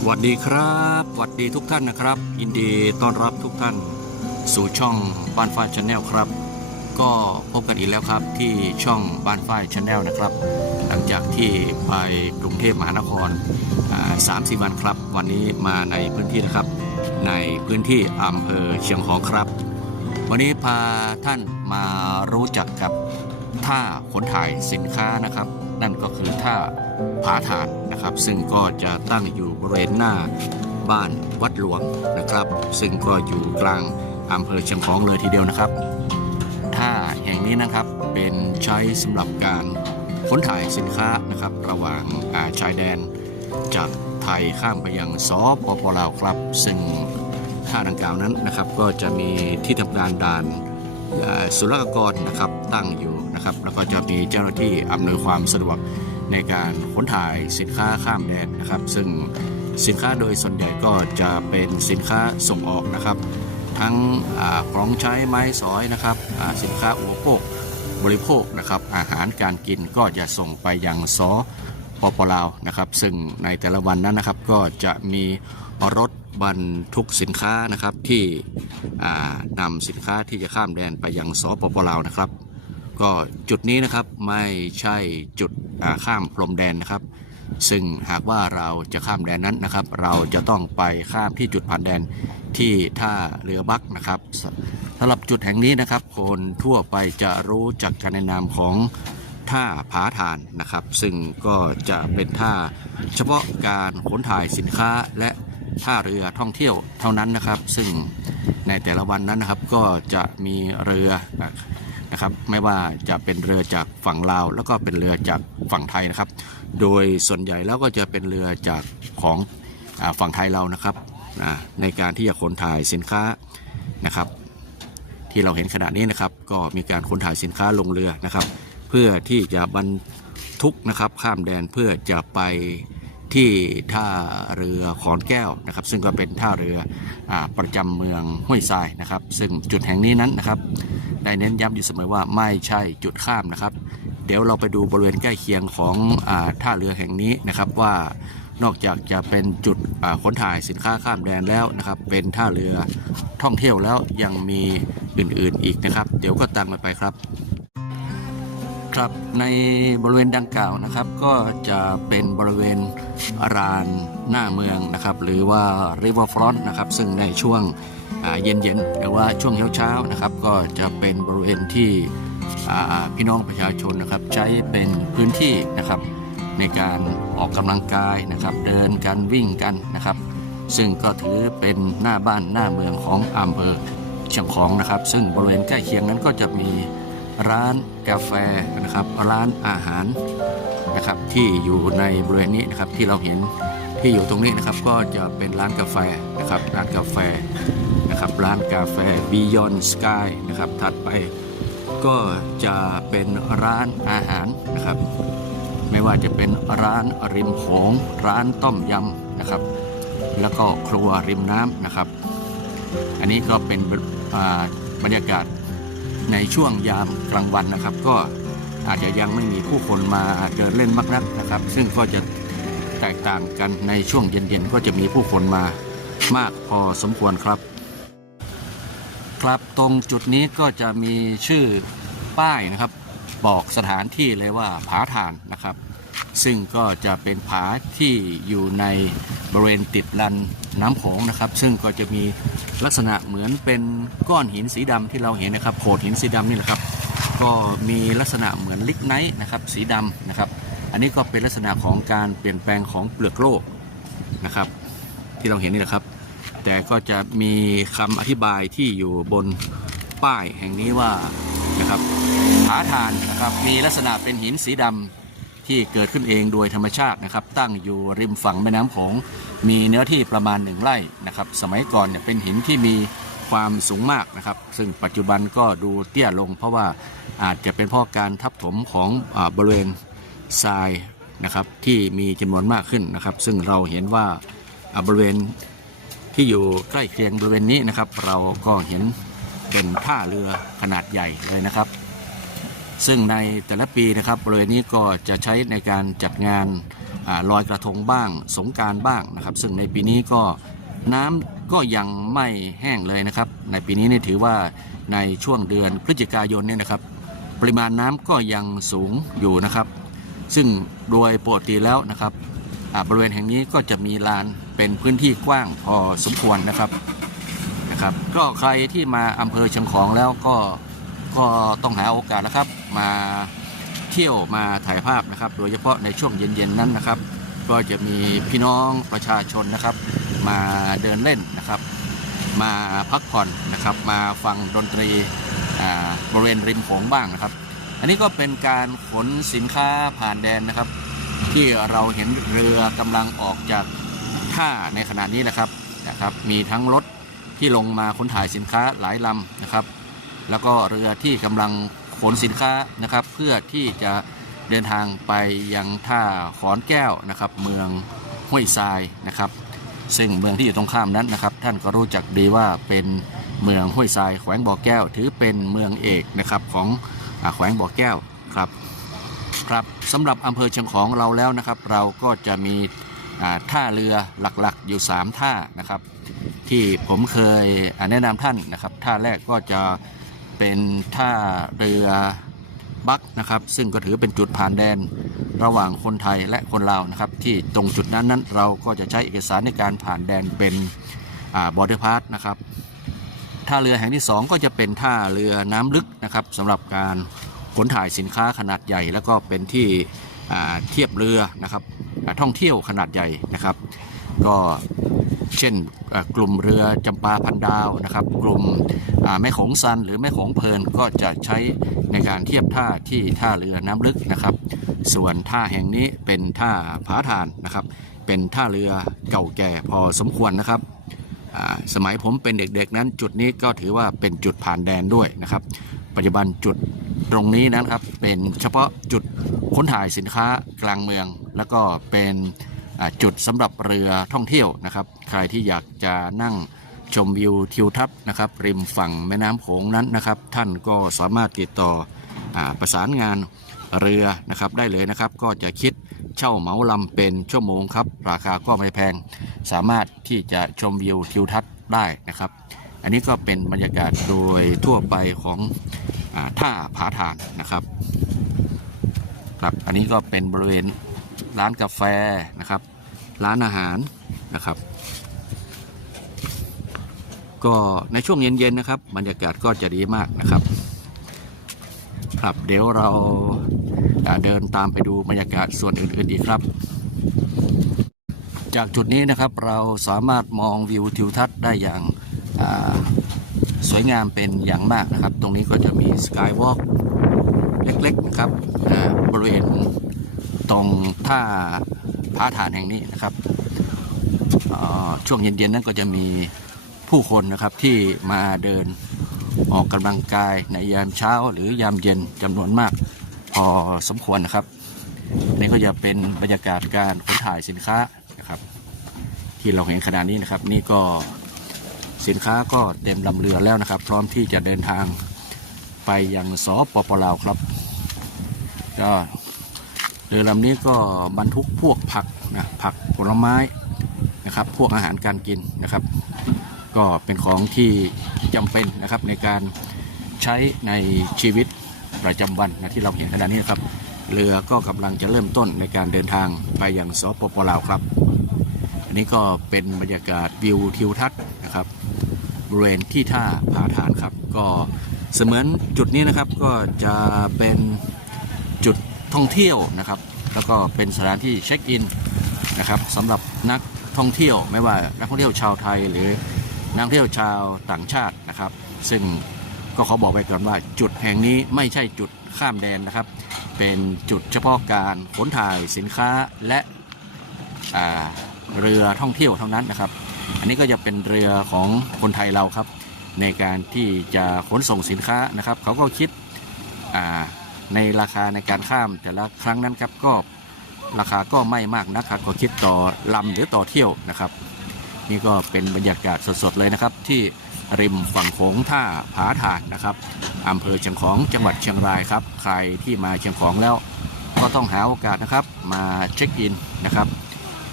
สวัสดีครับสวัสดีทุกท่านนะครับ ยินดีต้อนรับทุกท่าน สู่ช่องบ้านฝ้ายชาแนลครับ ก็พบกันอีกแล้วครับที่ช่องบ้านฝ้ายชาแนลนะครับ หลังจากที่ไปกรุงเทพมหานครสามสี่วันครับ วันนี้มาในพื้นที่นะครับ ในพื้นที่อำเภอเชียงของครับ วันนี้พาท่านมารู้จักกับ ท่าขนถ่ายสินค้านะครับ นั่นก็คือท่าผาฐานนะครับ ซึ่งก็จะตั้งอยู่บริเวณหน้าบ้านวัดหลวงนะครับ ซึ่งก็อยู่กลางอำเภอเชียงของเลยทีเดียวนะครับท่าแห่งนี้นะครับเป็นใช้สำหรับการขนถ่ายสินค้านะครับ ระหว่างาชายแดน จากไทยข้ามไปยังสปปลาวครับ ซึ่งท่าดังกล่าวนั้นนะครับก็จะมีที่ทำการด่านศุลกากรนะครับตั้งอยู่ นะครับ แล้วก็จะมีเจ้าหน้าที่อำนวยความสะดวกในการขนถ่ายสินค้าข้ามแดนนะครับ ซึ่งสินค้าโดยส่วนใหญ่ก็จะเป็นสินค้าส่งออกนะครับ ทั้งอาของใช้ไม้สอยนะครับสินค้าอุปโภคบริโภคนะครับอาหารการกินก็จะส่งไปยังสปปลาวนะครับซึ่งในแต่ละวันนั้นนะครับก็จะมีรถบรรทุกสินค้านะครับที่นำสินค้าที่จะข้ามแดนไปยังสปปลาวนะครับ ก็จุดนี้นะครับไม่ใช่จุดข้ามพรมแดนนะครับ ซึ่งหากว่าเราจะข้ามแดนนั้นนะครับ เราจะต้องไปข้ามที่จุดผ่านแดนที่ท่าเรือบักนะครับสสำหรับจุดแห่งนี้นะครับ คนทั่วไปจะรู้จักกันในนามของท่าผาทานนะครับ ซึ่งก็จะเป็นท่าเฉพาะการขนถ่ายสินค้าและท่าเรือท่องเที่ยวเท่านั้นนะครับ ซึ่งในแต่ละวันนั้นนะครับก็จะมีเรือ นะครับไม่ว่าจะเป็นเรือจากฝั่งลาว แล้วก็เป็นเรือจากฝั่งไทยนะครับ โดยส่วนใหญ่แล้วก็จะเป็นเรือจากของฝั่งไทยเรานะครับในการที่จะขนถ่ายสินค้านะครับ ที่เราเห็นขณะนี้นะครับ ก็มีการขนถ่ายสินค้าลงเรือนะครับ เพื่อที่จะบรรทุกนะครับข้ามแดนเพื่อจะไป ที่ท่าเรือขอนแก้วนะครับ ซึ่งก็เป็นท่าเรืออประจำเมืองห้วยทรายนะครับ ซึ่งจุดแห่งนี้นั้นนะครับ ได้เน้นย้ำอยู่เสมอว่าไม่ใช่จุดข้ามนะครับ เดี๋ยวเราไปดูบริเวณใกล้เคียงของอท่าเรือแห่งนี้นะครับว่านอกจากจะเป็นจุดขนถ่ายสินค้าข้ามแดนแล้วนะครับ เป็นท่าเรือท่องเที่ยวแล้วยังมีอื่นๆอีกนะครับ เดี๋ยวก็ตามกันไปครับ ครับในบริเวณดังกล่าวนะครับ ก็จะเป็นบริเวณลานหน้าเมืองนะครับ หรือว่า river front นะครับ ซึ่งในช่วงเย็นๆหรือว่าช่วงเช้าๆนะครับ ก็จะเป็นบริเวณที่พี่น้องประชาชนนะครับ ใช้เป็นพื้นที่นะครับ ในการออกกำลังกายนะครับ เดินกันวิ่งกันนะครับ ซึ่งก็ถือเป็นหน้าบ้านหน้าเมืองของอำเภอเชียงของนะครับ ซึ่งบริเวณใกล้เคียงนั้นก็จะมี ร้านกาแฟนะครับร้านอาหารนะครับที่อยู่ในบริเวณนี้นะครับที่เราเห็นที่อยู่ตรงนี้นะครับก็จะเป็นร้านกาแฟนะครับร้านกาแฟนะครับร้านกาแฟ Beyond Sky นะครับถัดไปก็จะเป็นร้านอาหารนะครับ ไม่ว่าจะเป็นร้านริมโขงร้านต้มยำนะครับ แล้วก็ครัวริมน้ำนะครับ อันนี้ก็เป็นบรอ่าบรรยากาศ ในช่วงยามกลางวันนะครับ ก็อาจจะยังไม่มีผู้คนมาเดินเล่นมากนักนะครับ ซึ่งก็จะแตกต่างกันในช่วงเย็นๆ ก็จะมีผู้คนมามากพอสมควรครับ ครับตรงจุดนี้ก็จะมีชื่อป้ายนะครับ บอกสถานที่เลยว่าผาทานนะครับ ซึ่งก็จะเป็นผาที่อยู่ในบริเวณติดลันน้ำโขงนะครับ ซึ่งก็จะมีลักษณะเหมือนเป็นก้อนหินสีดำที่เราเห็นนะครับโขดหินสีดำนี่แหละครับ ก็มีลักษณะเหมือนลิกไนท์นะครับสีดำนะครับ อันนี้ก็เป็นลักษณะของการเปลี่ยนแปลงของเปลือกโลกนะครับ ที่เราเห็นนี่แหละครับ แต่ก็จะมีคำอธิบายที่อยู่บนป้ายแห่งนี้ว่านะครับผาทานนะครับมีลักษณะเป็นหินสีดำ ที่เกิดขึ้นเองโดยธรรมชาตินะครับ ตั้งอยู่ริมฝั่งแม่น้ำโขงมีเนื้อที่ประมาณหนึ่งไร่นะครับ สมัยก่อนเนี่ยเป็นหินที่มีความสูงมากนะครับ ซึ่งปัจจุบันก็ดูเตี้ยลง เพราะว่าอาจจะเป็นเพราะการทับถมของอบริเวณทรายนะครับที่มีจำนวนมากขึ้นนะครับ ซึ่งเราเห็นว่าบริเวณที่อยู่ใกล้เคียงบริเวณนี้นะครับ เราก็เห็นเป็นท่าเรือขนาดใหญ่เลยนะครับ ซึ่งในแต่ละปีนะครับบริเวณนี้ก็จะใช้ในการจัดงานอลอยกระทงบ้าง สงการบ้างนะครับ ซึ่งในปีนี้ก็น้ำก็ยังไม่แห้งเลยนะครับ ในปีนี้นี่ถือว่าในช่วงเดือนพฤศจิกายนเนี่ยนะครับ ปริมาณน้ำก็ยังสูงอยู่นะครับ ซึ่งโดยปกติแล้วนะครับบริเวณแห่งนี้ก็จะมีลานเป็นพื้นที่กว้างพอสมควรนะครับนะครับ ก็ใครที่มาอำเภอเชียงของแล้วก็ก็ต้องหาโอกาสนะครับ มาเที่ยวมาถ่ายภาพนะครับ โดยเฉพาะในช่วงเย็นๆนั้นนะครับ ก็จะมีพี่น้องประชาชนนะครับ มาเดินเล่นนะครับ มาพักผ่อนนะครับ มาฟังดนตรีบริเวณริมโขงบ้างนะครับ อันนี้ก็เป็นการขนสินค้าผ่านแดนนะครับ ที่เราเห็นเรือกำลังออกจากท่าในขณะนี้นะครับนะครับ มีทั้งรถที่ลงมาขนถ่ายสินค้าหลายลำนะครับ แล้วก็เรือที่กำลัง ขนสินค้านะครับ เพื่อที่จะเดินทางไปยังท่าขอนแก้วนะครับ เมืองห้วยทรายนะครับ ซึ่งเมืองที่อยู่ตรงข้ามนั้นนะครับ ท่านก็รู้จักดีว่าเป็นเมืองห้วยทรายแขวงบ่อแก้ว ถือเป็นเมืองเอกนะครับของอแขวงบ่อแก้วครับครับสำหรับอำเภอเชียงของเราแล้วนะครับ เราก็จะมีท่าเรือหลักๆอยู่ 3 ท่านะครับ ที่ผมเคยแนะนำท่านนะครับ ท่าแรกก็จะ เป็นท่าเรือบักนะครับ ซึ่งก็ถือเป็นจุดผ่านแดนระหว่างคนไทยและคนลาวนะครับ ที่ตรงจุดนั้นนั้นเราก็จะใช้เอกสารในการผ่านแดนเป็นบอร์เดอร์พาสนะครับท่าเรือแห่งที่ 2 ก็จะเป็นท่าเรือน้ำลึกนะครับสำหรับการขนถ่ายสินค้าขนาดใหญ่ แล้วก็เป็นที่เทียบเรือนะครับอ่ท่องเที่ยวขนาดใหญ่นะครับ ก็ เช่นกลุ่มเรือจำปาพันดาวนะครับ กลุ่มแม่โขงซันหรือแม่โขงเพลินก็จะใช้ในการเทียบท่าที่ท่าเรือน้ำลึกนะครับ ส่วนท่าแห่งนี้เป็นท่าผาทานนะครับ เป็นท่าเรือเก่าแก่พอสมควรนะครับสมัยผมเป็นเด็กๆนั้นจุดนี้ก็ถือว่าเป็นจุดผ่านแดนด้วยนะครับ ปัจจุบันจุดตรงนี้นะครับ เป็นเฉพาะจุดค้นถ่ายสินค้ากลางเมือง แล้วก็เป็น จุดสำหรับเรือท่องเที่ยวนะครับ ใครที่อยากจะนั่งชมวิวทิวทัศน์นะครับ ริมฝั่งแม่น้ำโขงนั้นนะครับ ท่านก็สามารถติดต่ออประสานงานเรือนะครับได้เลยนะครับ ก็จะคิดเช่าเหมาลำเป็นชั่วโมงครับ ราคาก็ไม่แพง สามารถที่จะชมวิวทิวทัศน์ได้นะครับ อันนี้ก็เป็นบรรยากาศโดยทั่วไปของอท่าผาทานนะครับครับอันนี้ก็เป็นบริเวณ ร้านกาแฟนะครับ ร้านอาหารนะครับ ก็ในช่วงเย็นๆนะครับบรรยากาศก็จะดีมากนะครับ ครับเดี๋ยวเราเดินตามไปดูบรรยากาศส่วนอื่นๆอีกครับ จากจุดนี้นะครับเราสามารถมองวิวทิวทัศน์ได้อย่างาสวยงามเป็นอย่างมากนะครับ ตรงนี้ก็จะมีสกายวอล์กเล็กๆนะครับบริเวณ ตรงท่าพระฐานแห่งนี้นะครับช่วงเย็นๆนั้นก็จะมีผู้คนนะครับที่มาเดินออกกำลังกายในยามเช้าหรือยามเย็นจำนวนมากพอสมควรนะครับนี่ก็จะเป็นบรรยากาศการขนถ่ายสินค้านะครับ ที่เราเห็นขณะนี้นะครับ นี่ก็สินค้าก็เต็มลำเรือแล้วนะครับ พร้อมที่จะเดินทางไปยังสปปลาวครับก็ เรือลำนี้ก็บรรทุกพวกผักนะผักผลไม้นะครับ พวกอาหารการกินนะครับ ก็เป็นของที่จำเป็นนะครับในการใช้ในชีวิตประจำวันนะที่เราเห็นขณะนี้นะครับ เรือก็กำลังจะเริ่มต้นในการเดินทางไปยังสปปลาวครับ อันนี้ก็เป็นบรรยากาศวิวทิวทัศน์นะครับบริเวณที่ท่าผาฐานครับ ก็เสมือนจุดนี้นะครับก็จะเป็นจุด ท่องเที่ยวนะครับ แล้วก็เป็นสถานที่เช็คอินนะครับสำหรับนักท่องเที่ยวไม่ว่านักท่องเที่ยวชาวไทยหรือนักท่องเที่ยวชาวต่างชาตินะครับ ซึ่งก็ขอบอกไปก่อนว่าจุดแห่งนี้ไม่ใช่จุดข้ามแดนนะครับ เป็นจุดเฉพาะการขนถ่ายสินค้าและเรือท่องเที่ยวเท่านั้นนะครับ อันนี้ก็จะเป็นเรือของคนไทยเราครับ ในการที่จะขนส่งสินค้านะครับ เขาก็คิดอ่า ในราคาในการข้ามแต่ละครั้งนั้นครับก็ราคาก็ไม่มากนะครับก็คิดต่อลำหรือต่อเที่ยวนะครับ นี่ก็เป็นบรรยากาศสดๆเลยนะครับ ที่ริมฝั่งโขงท่าผาถานนะครับอำเภอเชียงของจังหวัดเชียงรายครับ ใครที่มาเชียงของแล้วก็ต้องหาโอกาสนะครับ มาเช็คอินนะครับ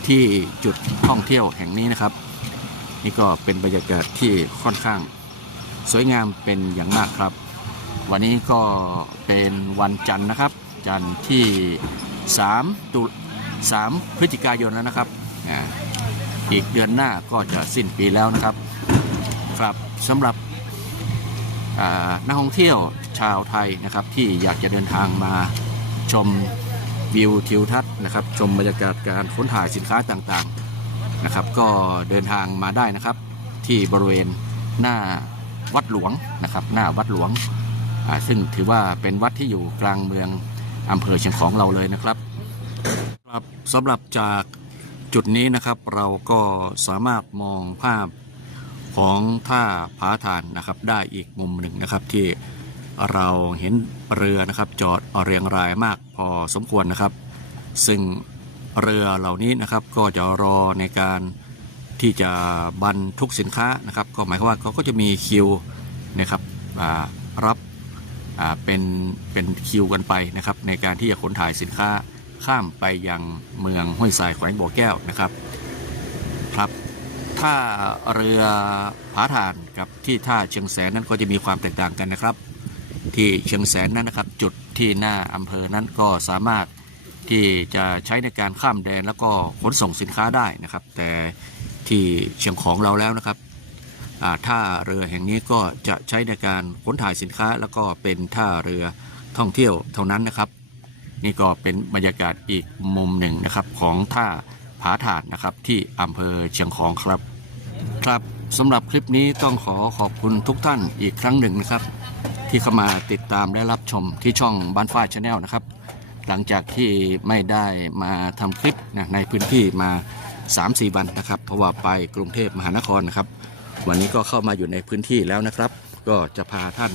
ที่จุดท่องเที่ยวแห่งนี้นะครับ นี่ก็เป็นบรรยากาศที่ค่อนข้าง สวยงามเป็นอย่างมากครับ วันนี้ก็เป็นวันจันทร์นะครับ จันทร์ที่3ตุ3พฤศจิกายนแล้วนะครับอีกเดือนหน้าก็จะสิ้นปีแล้วนะครับครับสำหรับนักท่องเที่ยวชาวไทยนะครับที่อยากจะเดินทางมาชมวิวทิวทัศน์นะครับชมบรรยากาศการค้นถ่ายสินค้าต่างๆนะครับ ก็เดินทางมาได้นะครับที่บริเวณหน้าวัดหลวงนะครับ หน้าวัดหลวง ซึ่งถือว่าเป็นวัดที่อยู่กลางเมืองอำเภอเชียงของเราเลยนะครับครับสำหรับจากจุดนี้นะครับเราก็สามารถมองภาพของท่าผาทานนะครับ ได้อีกมุมหนึ่งนะครับที่เราเห็นเรือนะครับ จอดเรียงรายมากพอสมควรนะครับ ซึ่งเรือเหล่านี้นะครับก็จะรอในการที่จะบรรทุกสินค้านะครับ ก็หมายความว่าเขาก็จะมีคิวนะครับรับ เป็นเป็นคิวกันไปนะครับในการที่จะขนถ่ายสินค้าข้ามไปยังเมืองห้วยทรายแขวงบ่อแก้วนะครับครับถ้าเรือผาถ่านกับที่ท่าเชียงแสนนั้นก็จะมีความแตกต่างกันนะครับ ที่เชียงแสนนั้นนะครับ จุดที่หน้าอำเภอนั้นก็สามารถที่จะใช้ในการข้ามแดนแล้วก็ขนส่งสินค้าได้นะครับ แต่ที่เชียงของเราแล้วนะครับ ท่าเรือแห่งนี้ก็จะใช้ในการขนถ่ายสินค้า แล้วก็เป็นท่าเรือท่องเที่ยวเท่านั้นนะครับ นี่ก็เป็นบรรยากาศอีกมุมหนึ่งนะครับของท่าผาถาดนะครับที่อำเภอเชียงของครับ ครับสำหรับคลิปนี้ต้องขอขอบคุณทุกท่านอีกครั้งหนึ่งนะครับ ที่เข้ามาติดตามและรับชมที่ช่องบ้านฝ้ายชาแนลนะครับ หลังจากที่ไม่ได้มาทำคลิปนะในพื้นที่มา 3-4 วันนะครับ เพราะว่าไปกรุงเทพมหานครนะครับ วันนี้ก็เข้ามาอยู่ในพื้นที่แล้วนะครับ ก็จะพาท่าน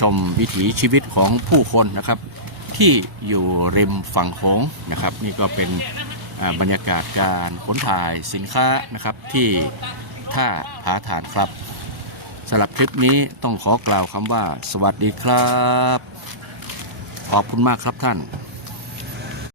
ชมวิถีชีวิตของผู้คนนะครับ ที่อยู่ริมฝั่งโขงนะครับ นี่ก็เป็นบรรยากาศการขนถ่ายสินค้านะครับที่ท่าผาฐานครับสำหรับคลิปนี้ต้องขอกล่าวคำว่า สวัสดีครับ ขอบคุณมากครับท่าน